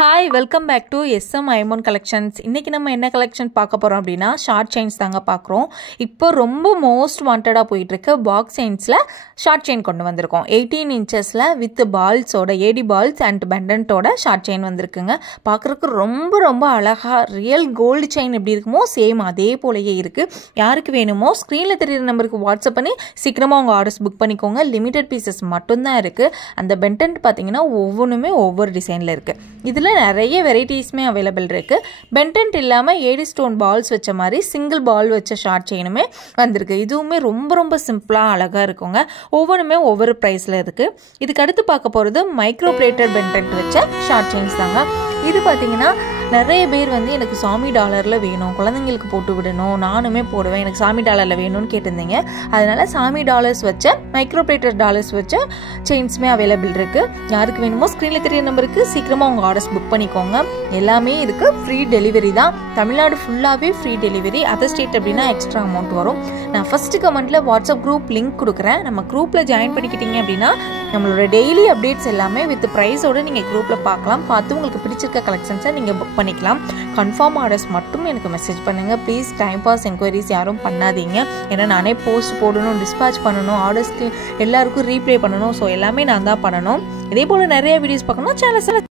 Hi welcome back to SM ஐமோன் collections. இன்றைக்கி நம்ம என்ன கலெக்ஷன் பார்க்க போகிறோம் அப்படின்னா ஷார்ட் செயின்ஸ் தாங்க பார்க்குறோம். இப்போ ரொம்ப மோஸ்ட் வாண்டடாக போயிட்டுருக்கு பாக்ஸ் செயின்ஸில் ஷார்ட் செயின் கொண்டு வந்திருக்கோம். 18 இன்ச்சஸில் வித் பால்ஸோட ஏடி பால்ஸ் அண்ட் பெண்டன்ட்டோட ஷார்ட் செயின் வந்திருக்குங்க. பார்க்குறதுக்கு ரொம்ப ரொம்ப அழகாக ரியல் கோல்டு செயின் எப்படி இருக்குமோ சேம் அதே போலயே இருக்குது. யாருக்கு வேணுமோ ஸ்க்ரீனில் தெரியுற நம்பருக்கு வாட்ஸ்அப் பண்ணி சீக்கிரமாக உங்கள் ஆர்டர்ஸ் புக் பண்ணிக்கோங்க. லிமிட்டட் பீசஸ் மட்டும்தான் இருக்குது. அந்த பெண்டன்ட் பார்த்தீங்கன்னா ஒவ்வொன்றுமே ஒவ்வொரு டிசைனில் இருக்குது. இதில் நிறைய வெரைட்டிஸ்மே அவைலபிள் இருக்குது. பெண்டன்ட் இல்லாமல் ஏடி ஸ்டோன் பால்ஸ் வச்ச மாதிரி சிங்கிள் பால் வச்ச ஷார்ட் செயினுமே வந்திருக்கு. இதுவுமே ரொம்ப ரொம்ப சிம்பிளாக அழகாக இருக்குங்க. ஒவ்வொன்றுமே ஒவ்வொரு ப்ரைஸில் இருக்குது. இதுக்கு அடுத்து பார்க்க போகிறது மைக்ரோ பிளேட்டட் பெண்டன்ட் வச்ச ஷார்ட் செயின்ஸ் தாங்க. இது பார்த்தீங்கன்னா நிறைய பேர் எனக்கு சாமி டாலரில் வேணும், குழந்தைங்களுக்கு போட்டு விடணும், நானுமே போடுவேன், எனக்கு சாமி டாலரில் வேணும்னு கேட்டிருந்தீங்க. அதனால் சாமி டாலர்ஸ் வச்ச மைக்ரோ பிளேட்டட் டாலர்ஸ் வச்ச செயின்ஸுமே அவைலபிள் இருக்குது. யாருக்கு வேணுமோ ஸ்க்ரீனில் தெரிய நம்பருக்கு சீக்கிரமாக உங்கள் ஆர்டர்ஸ் புக் பண்ணிக்கோங்க. எல்லாமே இதுக்கு ஃப்ரீ டெலிவரி தான். தமிழ்நாடு ஃபுல்லாகவே ஃப்ரீ டெலிவரி. அதர் ஸ்டேட் அப்படின்னா எக்ஸ்ட்ரா அமௌண்ட் வரும். நான் ஃபஸ்ட்டு கமெண்ட்டில் வாட்ஸ்அப் குரூப் லிங்க் கொடுக்குறேன். நம்ம குரூப்பில் ஜாயின் பண்ணிக்கிட்டீங்க அப்படின்னா நம்மளோட டெய்லி அப்டேட்ஸ் எல்லாமே வித் ப்ரைஸோடு நீங்கள் குரூப்பில் பார்க்கலாம். பார்த்து உங்களுக்கு பிடிச்சிருக்க கலெக்ஷன்ஸை நீங்கள் புக் பண்ணிக்கலாம். கன்ஃபார்ம் ஆர்டர்ஸ் மட்டும் எனக்கு மெசேஜ் பண்ணுங்கள் ப்ளீஸ். டைம் பாஸ் என்கொயரிஸ் யாரும் பண்ணாதீங்க. ஏன்னா நானே போஸ்ட் போடணும், டிஸ்பேச் பண்ணணும், ஆர்டர்ஸ்க்கு எல்லாருக்கும் ரீப்ளே பண்ணணும். ஸோ எல்லாமே நான் தான் பண்ணணும். இதே போல் நிறைய வீடியோஸ் பார்க்கணும் சேனல்ஸில்